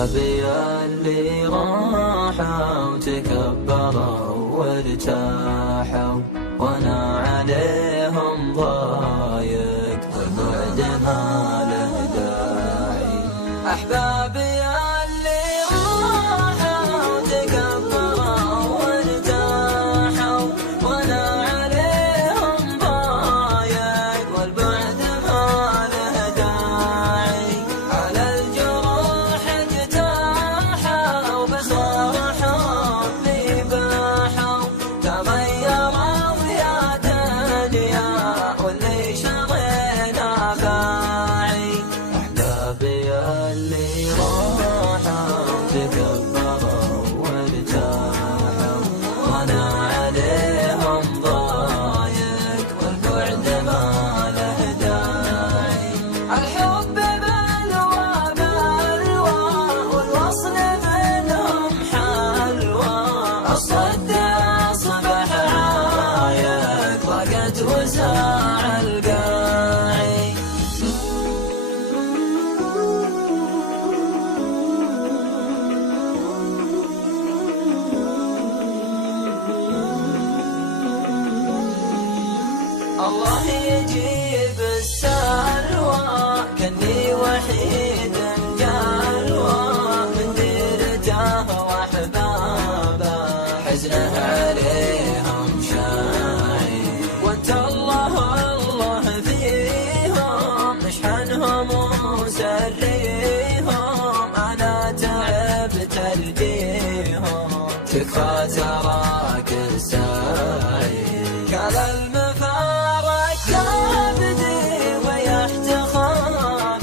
أحبابي اللي راحوا وتكبروا وارتاحوا وأنا عليهم ضايق والبعد ما له داعي. أحبابي اللي راحوا وتكبروا وارتاحوا وأنا عليهم ضايق والبعد ما له داعي. على الجروح اجتاحوا بصراحوا ذباحوا تغيروا يا دنيا واللي شرينا باعي. أحبابي اللي راحوا تكبروا وارتاحوا وأنا عليهم ضايق والبعد ما له داعي. الحب بلوى بلوى والوصل منهم حلوى. الصد أصبح عايق ضاقت وساع القاعي. الله يجيب السلوى كني وحيد جلوى من ديرته واحبابه حزنه عليهم شاعي. وانت الله الله فيهم اشحنهم وسريهم انا تعبت القيهم تكفى تراك الساعي. قال المفارق كبدي ويحتخى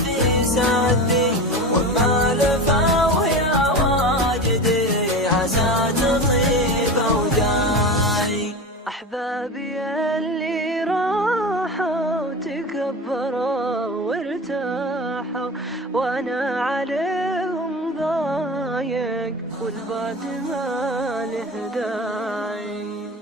في سدي وما لفوا يا واجدي عسى تطيب أوجاعي. أحبابي اللي راحوا تكبروا وارتاحوا وأنا عليهم ضايق والبعد ما له داعي.